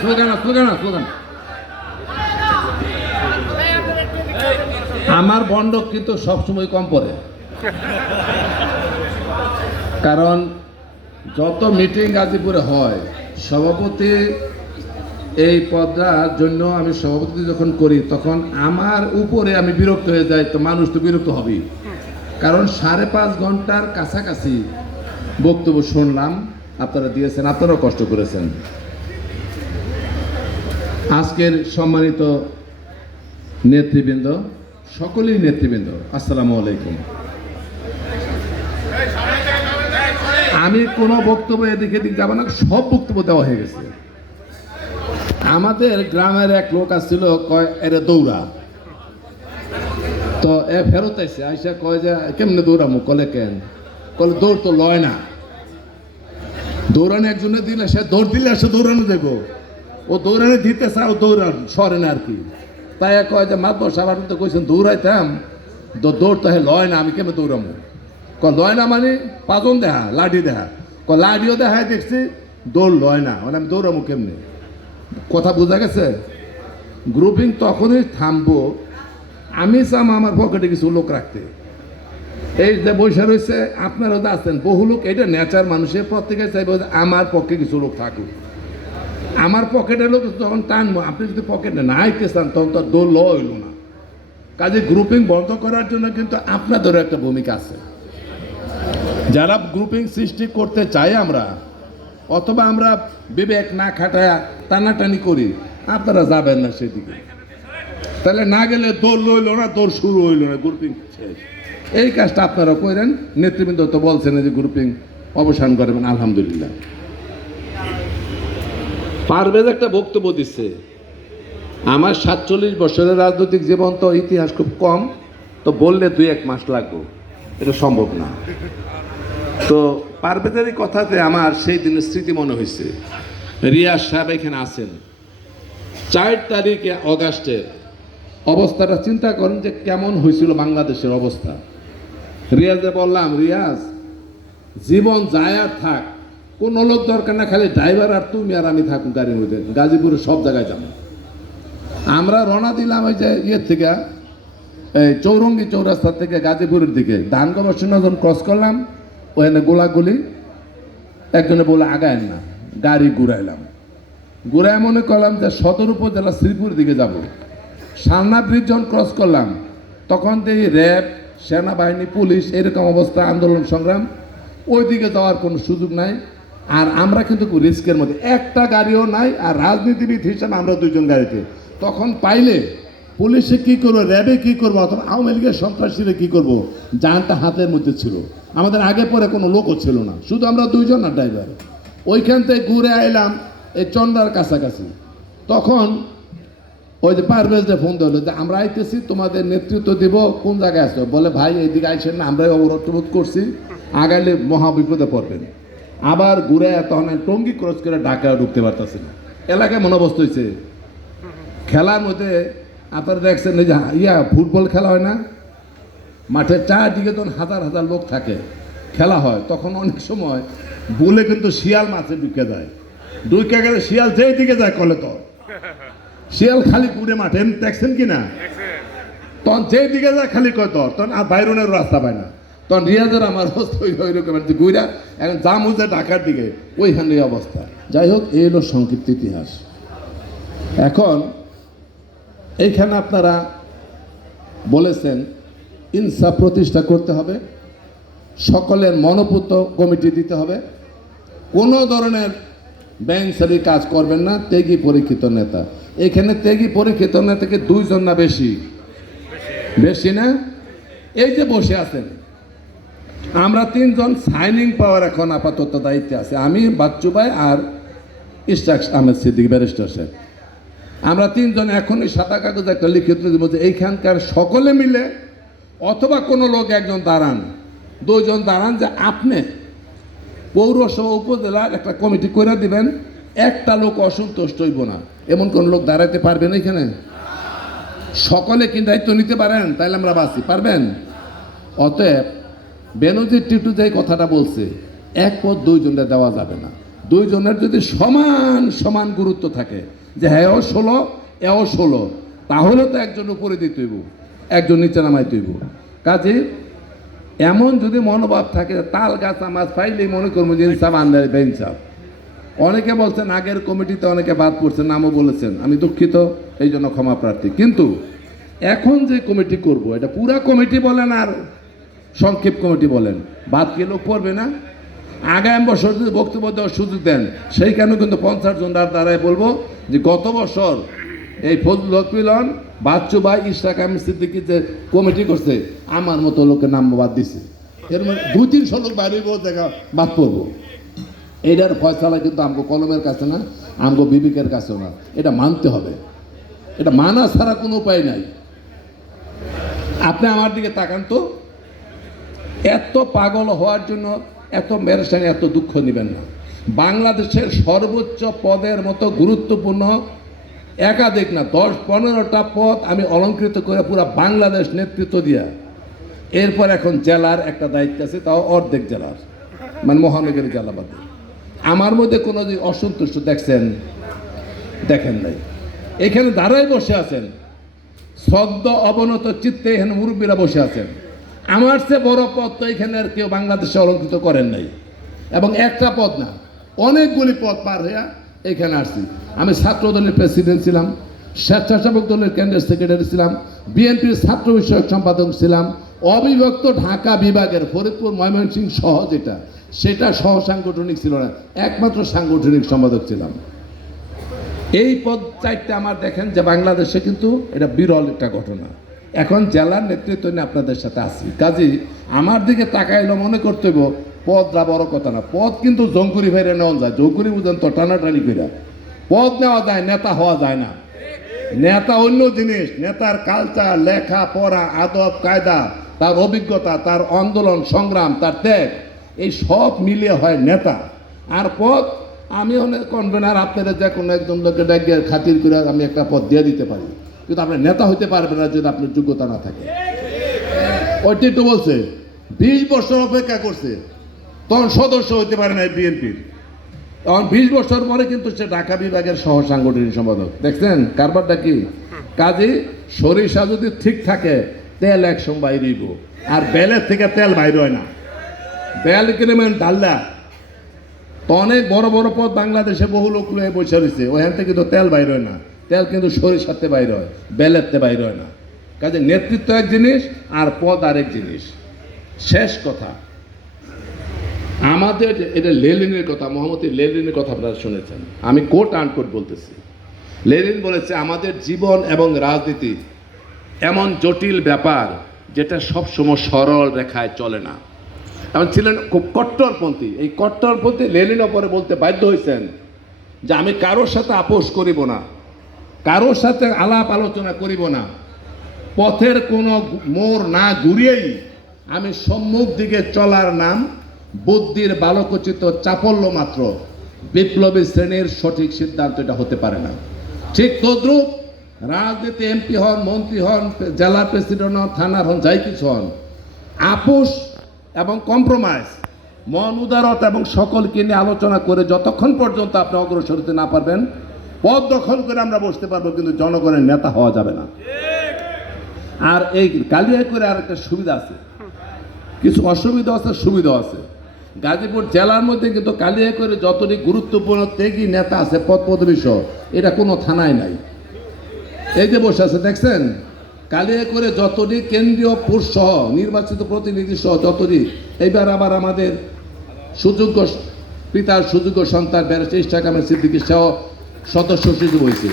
Slogan আমার বন্ডক কিন্তু সবসময় কম পড়ে, কারণ যত মিটিং গাজীপুরে হয় সভাপতি এই পদটার জন্য আমি সভাপতি যখন করি তখন আমার উপরে আমি বিরক্ত হয়ে যাই। তো মানুষ তো বিরক্ত হবেই, কারণ 5.5 ঘন্টার কাছাকাছি বক্তব্য শুনলাম, আপনারা দিয়েছেন, আপনারাও কষ্ট করেছেন। আজকের সম্মানিত নেতৃবৃন্দ, সকলেই নেতৃবৃন্দ, আসসালামু আলাইকুম। আমি কোনো বক্তব্য এদিকে এদিক যাব না, সব বক্তব্য দেওয়া হয়ে গেছে। আমাদের গ্রামের এক লোক আসছিল, কয় এরে দৌড়া, তো এ ফেরত আইসে আইসা কয় যে কেমনে দৌড়ামু, কলে কেন, কলে দৌড় তো লয় না, দৌড়ানো একজনে দিলে সে দৌড় দিলে সে দৌড়ানো দেবো, ও দৌড়ানো দিতে চায়, ও দৌড়ান সরে না আর কি। তাই কয় যে মাতবর সাহেব তো কইছেন দৌড়াইতাম, দৌড় তো হে লয় না, আমি কেমন দৌড়ামু, লয় না মানে পাজন দেখা, লাঠি দেখা, লাঠিও দেখায় দেখছি, দৌড় লয় না মানে আমি দৌড়ামু কেমনে। কথা বোঝা গেছে? গ্রুপিং তখনই থামবো আমি চাম আমার পকেটে কিছু লোক রাখতে। এই যে বৈশা রয়েছে আপনারা তো আছেন বহু লোক, এটা নেচার, মানুষের প্রত্যেকে চাইবে যে আমার পক্ষে কিছু লোক থাকুক। আমার পকেটের লোক যখন টানবো, আপনি যদি পকেটে না আইতে চান তখন তো দৌড় ল হইল না। কাজে গ্রুপিং বন্ধ করার জন্য কিন্তু আপনাদেরও একটা ভূমিকা আছে। যারা গ্রুপিং সৃষ্টি করতে চাই আমরা, অথবা আমরা বিবেক না খাটায় টানাটানি করি, আপনারা যাবেন না সেদিকে। তাহলে না গেলে দৌড় লইল না, দৌড় শুরু হইল না, গ্রুপিং শেষ। এই কাজটা আপনারা করেন। নেতৃবৃন্দ তো বলছেন যে গ্রুপিং অবসান করবেন, আলহামদুলিল্লাহ। পারভেজ একটা বক্তব্য দিচ্ছে, আমার 47 বছরের রাজনৈতিক জীবন, তো ইতিহাস খুব কম, তো বললে 2-1 মাস লাগবে, এটা সম্ভব না। তো পারভেজের এই কথাতে আমার সেই দিনের স্মৃতি মনে হয়েছে। রিয়াজ সাহেব এখানে আছেন, 4 তারিখে অগাস্টের অবস্থাটা চিন্তা করেন যে কেমন হয়েছিল বাংলাদেশের অবস্থা। রিয়াজে বললাম, রিয়াজ জীবন যায় আর থাক, কোন লোক দরকার না, খালি ড্রাইভার আর তুমি আর আমি থাকুন গাড়ির মধ্যে, গাজীপুরে সব জায়গায় যাবো। আমরা রওনা দিলাম ওই যে ইয়ের থেকে, এই চৌরঙ্গি চৌরাস্তা থেকে গাজীপুরের দিকে। ধান গবেষণা যখন ক্রস করলাম, ওখানে গোলাগুলি, একজনে বলে আগায় না, গাড়ি ঘুরাইলাম, ঘুরাই মনে করলাম যে সদর উপজেলা শ্রীপুর দিকে যাব। সান্না ব্রিজ যখন ক্রস করলাম তখন দেখি র্যাব, সেনাবাহিনী, পুলিশ, এরকম অবস্থা, আন্দোলন সংগ্রাম, ওই দিকে যাওয়ার কোনো সুযোগ নাই। আর আমরা কিন্তু রিস্কের মধ্যে, একটা গাড়িও নাই, আর রাজনীতিবিদ হিসাবে আমরা 2 জন গাড়িতে। তখন পাইলে পুলিশে কি করবো, র্যাবে কি করবো, অথবা আওয়ামী লীগের সন্ত্রাসীরা কি করবো, জানটা হাতের মধ্যে ছিল। আমাদের আগে পরে কোনো লোকও ছিল না, শুধু আমরা 2 জন আর ড্রাইভার। ওইখান থেকে ঘুরে আইলাম এই চন্ডার কাছাকাছি। তখন ওই যে পারভেজে ফোন দিল যে আমরা আইতেছি, তোমাদের নেতৃত্ব দিব, কোন জায়গায় আসো, বলে ভাই এইদিকে আইসেন না, আমরাই অবরোধ করছি, আগাইলে মহা বিপদে পড়বেন। আবার ঘুরে তখন টঙ্গী ক্রস করে ঢাকা ঢুকতে পারতেছি না। এলাকায় মনে অবস্থা হয়েছে, খেলার মধ্যে আপনারা দেখছেন যে ফুটবল খেলা হয় না, মাঠের 4 দিকে যখন হাজার হাজার লোক থাকে, খেলা হয়, তখন অনেক সময় বলে কিন্তু শিয়াল মাছে ঢুকে যায়, ঢুকে গেলে শিয়াল যেই দিকে যায় কলে, তো শিয়াল খালি ঘুরে মাঠে, দেখছেন কিনা, তখন যেই দিকে যায় খালি কয় তো, তখন আর বাইরনের রাস্তা পায় না। তখন রিয়াজের আমার অবস্থা ওইরকম ঘুরা এখন জামু যে ঢাকার দিকে, ওইখানে অবস্থা। যাই হোক, এই হলো সংক্ষিপ্ত ইতিহাস। এখন এইখানে আপনারা বলেছেন ইনসাফ প্রতিষ্ঠা করতে হবে, সকলের মনোপুত কমিটি দিতে হবে, কোনো ধরনের ব্যাংসারি কাজ করবেন না, ত্যাগী পরীক্ষিত নেতা। এখানে ত্যাগী পরীক্ষিত নেতাকে 2 জন না বেশি, বেশি না, এই যে বসে আছেন, আমরা 3 জন সাইনিং পাওয়ার এখন আপাতত দায়িত্বে আছে, আমি, বাচ্চু ভাই আর ইশরাক আহমেদ সিদ্দিকী ব্যারিস্টার সাহেব। আমরা 3 জন এখনই সাদা কাগজ একটা লিখিত দিব যে এইখানকার সকলে মিলে, অথবা কোনো লোক 1 জন দাঁড়ান, 2 জন দাঁড়ান, যে আপনি পৌরসভা উপজেলার একটা কমিটি করে দিবেন, একটা লোক অসন্তুষ্ট হইব না, এমন কোন লোক দাঁড়াইতে পারবেন এখানে? সকলে কি দায়িত্ব নিতে পারেন? তাইলে আমরা বাঁচি, পারবেন? অতএব বেনজির টিটু যে কথাটা বলছে, 1 পদ 2 জনকে দেওয়া যাবে না, দুইজনের যদি সমান সমান গুরুত্ব থাকে যে হ্যাঁ 16 এও 16, তাহলে তো একজন উপরে দিতে হইব, একজন নিচে নামাইতে হইব। কাজে এমন যদি মনোভাব থাকে, তাল গাছ আমার পাইলেই মনে করবো যে ইনসাফ আন্দাজ বেইনসাফ। অনেকে বলছেন আগের কমিটিতে অনেকে বাদ পড়ছেন, নামও বলেছেন, আমি দুঃখিত, এই জন্য ক্ষমা প্রার্থী। কিন্তু এখন যে কমিটি করব, এটা পুরা কমিটি বলেন আর সংক্ষেপ কমিটি বলেন, বাদ কি লোক পড়বে না? আগামী বছর যদি বক্তব্য দেওয়ার সুযোগ দেন, সেইখানেও কিন্তু 50 জন দ্বারাই বলবো যে গত বছর এই ফজলুল হক মিলন, বাচ্চু ভাই, ইশরাক আহমেদ সিদ্দিকী যে কমিটি করছে, আমার মতো লোকের নাম বাদ দিছে। এর মানে 2-300 লোক বাইরে দেখা বাদ পড়বো। এটার ফয়সালা কিন্তু আমগো কলমের কাছে না, আমগো বিবেকের কাছেও না, এটা মানতে হবে। এটা মানা ছাড়া কোনো উপায় নাই। আপনি আমার দিকে তাকান তো, এত পাগল হওয়ার জন্য এত মেরেশানি, এত দুঃখ নেবেন না। বাংলাদেশের সর্বোচ্চ পদের মতো গুরুত্বপূর্ণ একাধিক না 10-15টা পদ আমি অলঙ্কৃত করে পুরো বাংলাদেশ নেতৃত্ব দিয়া, এরপর এখন জেলার একটা দায়িত্ব আছে, তাও অর্ধেক জেলার, মানে মহানগরী জেলা বাদে। আমার মধ্যে কোনো যে অসন্তুষ্ট দেখছেন? দেখেন নাই। এখানে দাঁড়াই বসে আছেন, সদ্য অবনত চিত্তে এখানে মুরব্বীরা বসে আছেন। আমার চেয়ে বড় পদ তো এখানে আর কেউ বাংলাদেশে অলঙ্কৃত করেন নাই, এবং একটা পদ না, অনেকগুলি পদ পার হইয়া এখানে আসছি। আমি ছাত্র দলের প্রেসিডেন্ট ছিলাম, স্বেচ্ছাসেবক দলের কেন্দ্রের সেক্রেটারি ছিলাম, বিএনপির ছাত্র বিষয়ক সম্পাদক ছিলাম, অবিভক্ত ঢাকা বিভাগের ফরিদপুর ময়মনসিংহ সহ সেটা সহ সাংগঠনিক ছিল না, একমাত্র সাংগঠনিক সম্পাদক ছিলাম। এই পদ 4টা আমার দেখেন যে বাংলাদেশে কিন্তু এটা বিরল একটা ঘটনা। এখন জেলার নেতৃত্ব নিয়ে আপনাদের সাথে আসি, কাজেই আমার দিকে তাকাইলে মনে করতে হইব পদটা বড় কথা না। পদ কিন্তু জঙ্কুরি ফেরে নেওয়া যায়, জঙ্কুরি বুঝেন তো, টানাটানি করে পদ নেওয়া যায়, নেতা হওয়া যায় না। নেতা অন্য জিনিস, নেতার কালচার, লেখা পড়া, আদব কায়দা, তার অভিজ্ঞতা, তার আন্দোলন সংগ্রাম, তার ত্যাগ, এই সব মিলিয়ে হয় নেতা। আর পদ আমি অনেক কনভেনার, আপনারা যে কোনো একজন লোকের ডাকিয়ে খাতির করে আমি একটা পদ দিয়ে দিতে পারি, কিন্তু আপনি নেতা হইতে পারবেন না যদি আপনার যোগ্যতা না থাকে। ওইটি একটু বলছে 20 বছর অপেক্ষা করছে, তখন সদস্য হইতে পারে না বিএনপির, তখন 20 বছর পরে কিন্তু সে ঢাকা বিভাগের সহ সাংগঠনিক সম্পাদক। দেখছেন কারবারটা কি? কাজে সরিষা যদি ঠিক থাকে, তেল একসঙ্গে বাইরেইব, আর বেলের থেকে তেল বাইর হয় না। বেল কিনে ডাল্লা তো অনেক বড় বড় পদ বাংলাদেশে বহু লোক লয়ে বসে রয়েছে, ওখান থেকে তো তেল বাইর হয় না। তেল কিন্তু সরিষাতে বাইর হয়, বেলেরতে বাইর হয় না। কাজে নেতৃত্ব এক জিনিস আর পদ আরেক জিনিস। শেষ কথা, আমাদের এটা লেনিনের কথা, মোহাম্মদ লেনিনের কথা আপনারা শুনেছেন, আমি কোট আনকোট বলতেছি। লেনিন বলেছে, আমাদের জীবন এবং রাজনীতি এমন জটিল ব্যাপার যেটা সবসময় সরল রেখায় চলে না। এমন ছিলেন খুব কট্টরপন্থী। এই কট্টরপন্থী লেনিন পরে বলতে বাধ্য হয়েছেন যে আমি কারোর সাথে আপোষ করিব না, কারোর সাথে আলাপ আলোচনা করিব না, পথের কোনো মোড় না ঘুরিয়েই আমি সম্মুখ দিকে চলার নাম বুদ্ধির বালকোচিত চাপল্য মাত্র, বিপ্লবী শ্রেণীর সঠিক সিদ্ধান্ত এটা হতে পারে না। ঠিক তদ্রুপ রাজনীতি, এমপি হন, মন্ত্রী হন, জেলা প্রেসিডেন্ট হন, থানার হন, যাই কিছু হন, আপোষ এবং কম্প্রোমাইজ, মন উদারতা এবং সকলকে নিয়ে আলোচনা করে যতক্ষণ পর্যন্ত আপনি অগ্রসর হতে না পারবেন, পদ দখল করে আমরা বসতে পারবো, কিন্তু জনগণের নেতা হওয়া যাবে না। আর এই কালিয়ায় করে আর একটা সুবিধা আছে, কিছু অসুবিধা আছে, সুবিধা আছে। গাজীপুর জেলার মধ্যে কিন্তু কালিয়ায় করে যতটি গুরুত্বপূর্ণ ত্যাগী নেতা আছে, পদ পদবী সহ, এটা কোনো থানায় নাই। এই যে বসে আছে দেখছেন, কালিয়ায় করে যতটি কেন্দ্রীয় পুরুষ সহ, নির্বাচিত প্রতিনিধি সহ যতটি, এইবার আবার আমাদের সুযোগ্য পিতার সুযোগ্য সন্তান ব্যারিস্টার ইশরাক আহমেদ সিদ্দিকী সহ সদস্য সুযোগ হয়েছে।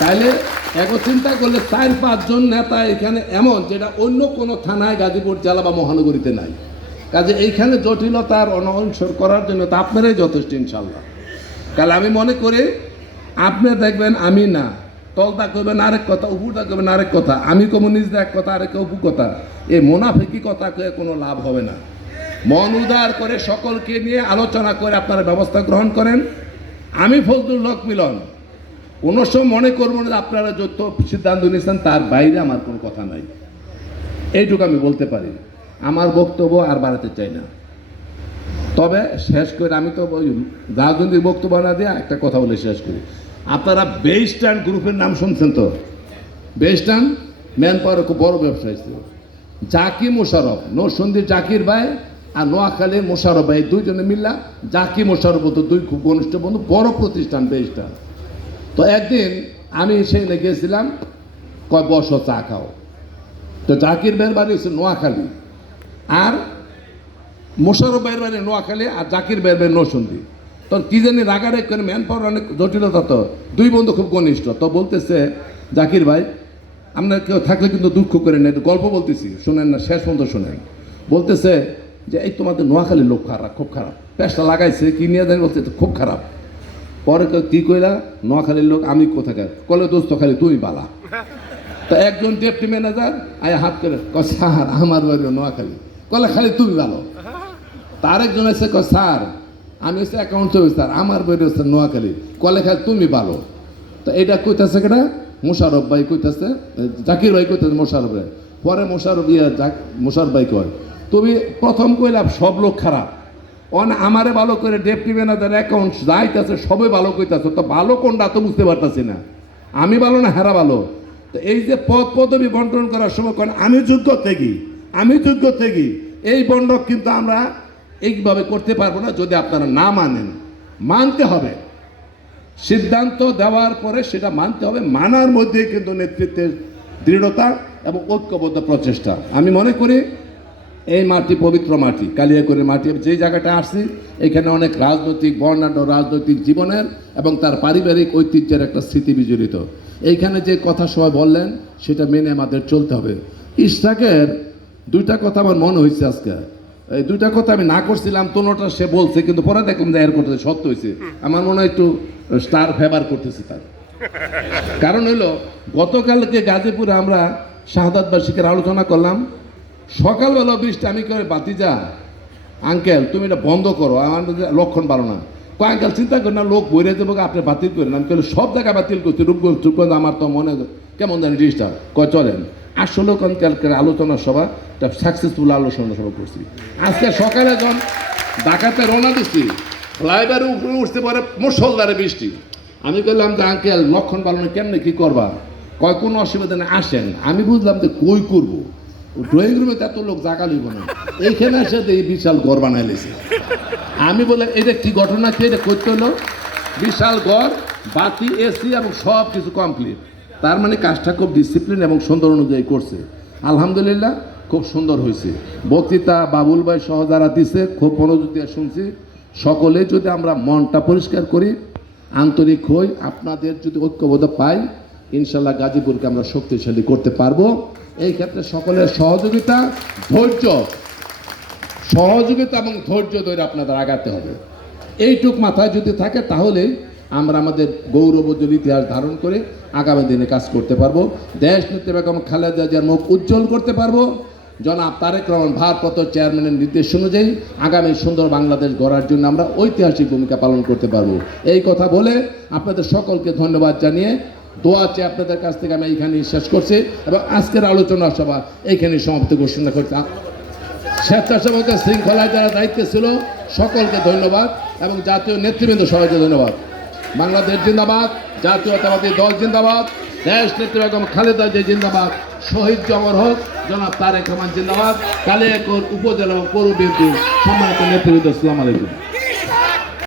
তাইলে এখন চিন্তা করলে 4-5 জন নেতা এখানে এমন, যেটা অন্য কোনো থানায় গাজীপুর জেলা বা মহানগরীতে নাই। কাজে এইখানে জটিলতার অনসর করার জন্য তো আপনারাই যথেষ্ট ইনশাল্লাহ। কাল আমি মনে করি আপনি দেখবেন আমি না, তলতা করবেন আরেক কথা, উপরটা করবেন আরেক কথা, আমি কমিউনিস্ট এক কথা, আরেক উপর কথা, এই মোনাফেকি কথা কয়ে কোনো লাভ হবে না। মন উদার করে সকলকে নিয়ে আলোচনা করে আপনারা ব্যবস্থা গ্রহণ করেন। আমি ফজলুল হক মিলন কোনো সময় মনে করবো না আপনারা যত সিদ্ধান্ত নিয়েছেন তার বাইরে আমার কোনো কথা নাই, এইটুকু আমি বলতে পারি। আমার বক্তব্য আর বাড়াতে চাই না। তবে শেষ করে আমি তো ওই রাজনৈতিক বক্তব্য না দিয়ে একটা কথা বলে শেষ করি। আপনারা বেস্টার্ন গ্রুপের নাম শুনছেন তো? বেস্টার্ন ম্যান পাওয়ার খুব বড় ব্যবসায়ী ছিল। জাকি মোশারফ, নরসিংদীর জাকির ভাই আর নোয়াখালীর মোশারফ ভাই, দুইজনে মিল্লা জাকি মোশারফ হতো, দুই খুব ঘনিষ্ঠ বন্ধু, বড় প্রতিষ্ঠান বেস্টার্ন। তো একদিন আমি সেখানে গেছিলাম, কয় বসো চা খাও। তো জাকির ভাইয়ের বাড়ি হচ্ছে নোয়াখালী, আর মোশারফ ভাইয়ের বাড়ি নোয়াখালী, আর জাকির ভাইয়ের বাড়ি নরসিংদী। তো কি জানি রাগারে করে ম্যান পাওয়ার অনেক জটিলতা, তো দুই বন্ধু খুব ঘনিষ্ঠ। তো বলতেছে জাকির ভাই, আপনার কেউ থাকলে কিন্তু দুঃখ করেন না, একটু গল্প বলতেছি শোনেন না, শেষ পর্যন্ত শোনেন। বলতেছে যে এই তোমাদের নোয়াখালীর লোক খারাপ, খুব খারাপ, পেশটা লাগাইছে কি নিয়ে জানি, বলছে খুব খারাপ। পরে কি কইলা, নোয়াখালীর লোক আমি কোথাকার, কলে দোস্ত খালি তুমি বালা। তা একজন ডেপুটি ম্যানেজার আয়া হাত করে স্যার আমার বাড়ি নোয়াখালী, কলে খালি তুমি ভালো। তার একজন এসে স্যার আমি হচ্ছে অ্যাকাউন্ট স্যার আমার বাড়ি হচ্ছে নোয়াখালী, কলে খালি তুমি ভালো। তো এটা কইতেছে কেটা, মোশারফ ভাই কইতেছে, জাকির ভাই কইতেছে মোশারফ ভাই। পরে মোশারফ মোশারফ ভাই কয় তুমি প্রথম কইলাম সব লোক খারাপ, আমারে ভালো করে ডেপুটি ম্যানেজার অ্যাকাউন্ট যাইতেছে সবাই ভালো কইতেছে, তো ভালো কোনটা তো বুঝতে পারতেছি না, আমি ভালো না হেরা ভালো। তো এই যে পদ পদবি বন্টন করার সময় কেন আমি যোগ্য থেকে, আমি যোগ্য থেকে, এই বন্টন কিন্তু আমরা এইভাবে করতে পারবো না যদি আপনারা না মানেন। মানতে হবে, সিদ্ধান্ত দেওয়ার পরে সেটা মানতে হবে, মানার মধ্যে কিন্তু নেতৃত্বের দৃঢ়তা এবং ঐক্যবদ্ধ প্রচেষ্টা। আমি মনে করি এই মাটি পবিত্র মাটি, কালিয়াকৈরের মাটি, যে জায়গাটা আসছি এখানে অনেক রাজনৈতিক বর্ণাঢ্য রাজনৈতিক জীবনের এবং তার পারিবারিক ঐতিহ্যের একটা স্মৃতি বিজড়িত। এইখানে যে কথা সবাই বললেন সেটা মেনে আমাদের চলতে হবে। ইশরাকের দুইটা কথা আমার মনে হয়েছে আজকে, এই দুইটা কথা আমি না করছিলাম, তোনোটা সে বলছে, কিন্তু পরে দেখলাম যে এর করতেছে সত্য হয়েছে। আমার মনে হয় একটু স্টার ফেভার করতেছে তার কারণ হলো গতকালকে গাজীপুরে আমরা শাহাদাত বার্ষিকের আলোচনা করলাম, সকালবেলা বৃষ্টি, আমি করে বাতিজা আঙ্কেল তুমি এটা বন্ধ করো, আমার লক্ষণ ভালো না। কয় আঙ্কেল চিন্তা করেন না, লোক বইরে দেবো, আপনি বাতিল করেন। আমি কেন সব জায়গায় বাতিল করছি, রূপগঞ্জ আমার তো মনে কেমন জানি ডিস্টার্ব, কয় চলেন। আসলে কালকের আলোচনা সভা একটা সাকসেসফুল আলোচনা সভা করছি। আজকে সকালে যখন ঢাকাতে রওনা দিচ্ছি, ফ্লাইওভারের উপরে উঠতে পারে মুষলধারে বৃষ্টি। আমি বললাম যে আঙ্কেল লক্ষণ ভালো না, কেমনে কী করবা? কয় কোনো অসুবিধা নেই আসেন। আমি বুঝলাম যে কই করবো, ড্রয়িং রুমে এত লোক জায়গা লিব না, এইখানে এসে এই বিশাল ঘর বানাই লেছে। আমি বললাম এটা কি ঘটনা, কি এটা করতে হলো? বিশাল ঘর, বাতি, এসি এবং সব কিছু কমপ্লিট। তার মানে কাজটা খুব ডিসিপ্লিন এবং সুন্দর অনুযায়ী করছে। আলহামদুলিল্লাহ খুব সুন্দর হয়েছে। বক্তৃতা বাবুল ভাই সহ যারা দিছে খুব মনোযোগ দিয়ে শুনছি। সকলে যদি আমরা মনটা পরিষ্কার করি, আন্তরিক হই, আপনাদের যদি ঐক্যবোধ পাই, ইনশাল্লাহ গাজীপুরকে আমরা শক্তিশালী করতে পারবো। এই ক্ষেত্রে সকলের সহযোগিতা এবং ধৈর্য ধরে আপনাদের আগাতে হবে। এইটুক মাথায় যদি থাকে তাহলে আমরা আমাদের গৌরবোজ্জ্বল ইতিহাস ধারণ করে আগামী দিনে কাজ করতে পারবো। দেশ নেত্রী বেগম খালেদা জিয়ার মুখ উজ্জ্বল করতে পারবো। জনাব তারেক রহমান ভারপ্রাপ্ত চেয়ারম্যানের নির্দেশ অনুযায়ী আগামী সুন্দর বাংলাদেশ গড়ার জন্য আমরা ঐতিহাসিক ভূমিকা পালন করতে পারবো। এই কথা বলে আপনাদের সকলকে ধন্যবাদ জানিয়ে দোয়া চেয়ে আপনাদের কাছ থেকে আমি এইখানেই শেষ করছি এবং আজকের আলোচনা সভা এইখানেই সমাপ্ত ঘোষণা করছি। স্বেচ্ছাসেবকের শৃঙ্খলায় যারা দায়িত্বে ছিল সকলকে ধন্যবাদ এবং জাতীয় নেতৃবৃন্দ সবাইকে ধন্যবাদ। বাংলাদেশ জিন্দাবাদ, জাতীয়তাবাদী দল জিন্দাবাদ, দেশ নেত্রী বেগম খালেদা জিয়া জিন্দাবাদ, শহীদ জমর হোক, জনাব তারেক রহমান জিন্দাবাদ, কালিয়াকৈর উপজেলা ও পৌর বিএনপির সম্মানিত নেতৃবৃন্দ, আসসালামু আলাইকুম।